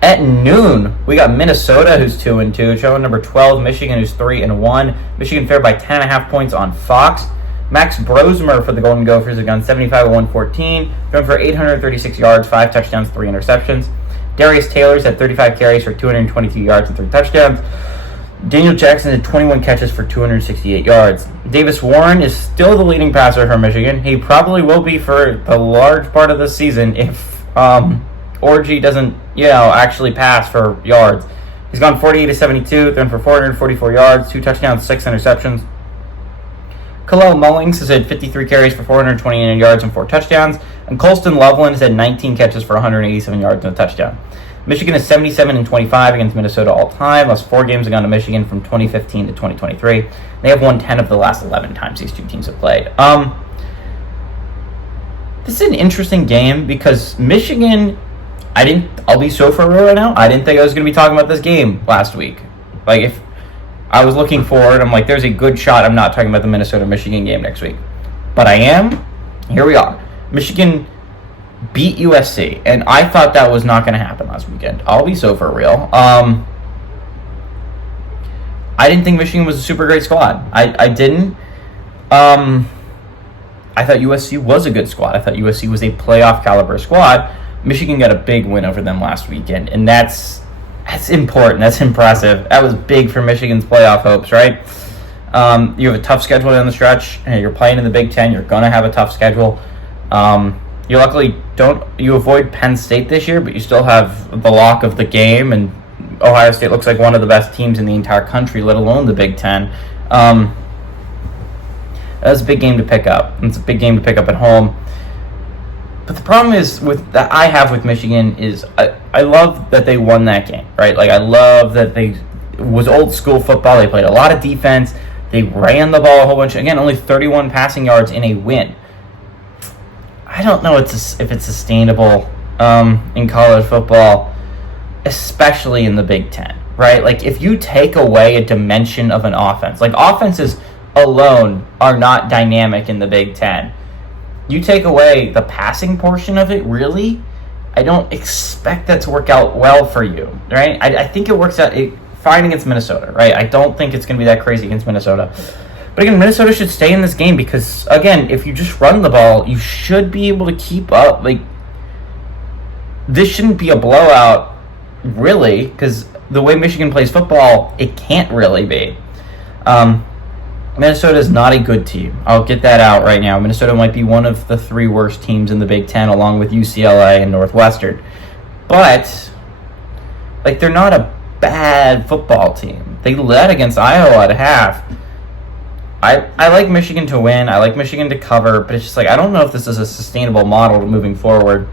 At noon, we got Minnesota, who's 2-2, showing number 12, Michigan, who's 3-1. Michigan favored by 10.5 points on Fox. Max Brosmer for the Golden Gophers has gone 75 of 114, thrown for 836 yards, 5 touchdowns, 3 interceptions. Darius Taylor's had 35 carries for 222 yards and 3 touchdowns. Daniel Jackson had 21 catches for 268 yards. Davis Warren is still the leading passer for Michigan. He probably will be for the large part of the season if Orji doesn't, actually pass for yards. He's gone 48 of 72, thrown for 444 yards, 2 touchdowns, 6 interceptions. Kalel Mullings has had 53 carries for 429 yards and 4 touchdowns. And Colston Loveland has had 19 catches for 187 yards and a touchdown. Michigan is 77-25 against Minnesota all time. Last 4 games have gone to Michigan from 2015 to 2023. They have won 10 of the last 11 times these two teams have played. This is an interesting game because Michigan, I'll be so for real right now, I didn't think I was going to be talking about this game last week. Like, if I was looking forward, I'm like, there's a good shot I'm not talking about the Minnesota-Michigan game next week. But I am. Here we are. Michigan beat USC, and I thought that was not going to happen last weekend. I'll be so for real. I didn't think Michigan was a super great squad. I didn't. I thought USC was a good squad. I thought USC was a playoff caliber squad. Michigan got a big win over them last weekend, and that's important. That's impressive. That was big for Michigan's playoff hopes, right? You have a tough schedule down the stretch, and you're playing in the Big Ten. You're going to have a tough schedule. You luckily you avoid Penn State this year, but you still have the lock of the game, and Ohio State looks like one of the best teams in the entire country, let alone the Big Ten. That was a big game to pick up. It's a big game to pick up at home. But the problem is that I have with Michigan is I love that they won that game, right? Like, I love that it was old school football. They played a lot of defense. They ran the ball a whole bunch. Again, only 31 passing yards in a win. I don't know if it's sustainable in college football, especially in the Big Ten, right? Like, if you take away a dimension of an offense, like offenses alone are not dynamic in the Big Ten. You take away the passing portion of it, really, I don't expect that to work out well for you, right? I think it works out fine against Minnesota, right? I don't think it's going to be that crazy against Minnesota. But again, Minnesota should stay in this game because, again, if you just run the ball, you should be able to keep up. Like, this shouldn't be a blowout, really, because the way Michigan plays football, it can't really be. Minnesota is not a good team. I'll get that out right now. Minnesota might be one of the 3 worst teams in the Big Ten, along with UCLA and Northwestern. But, like, they're not a bad football team. They led against Iowa at half. I like Michigan to win. I like Michigan to cover, but it's just like, I don't know if this is a sustainable model moving forward.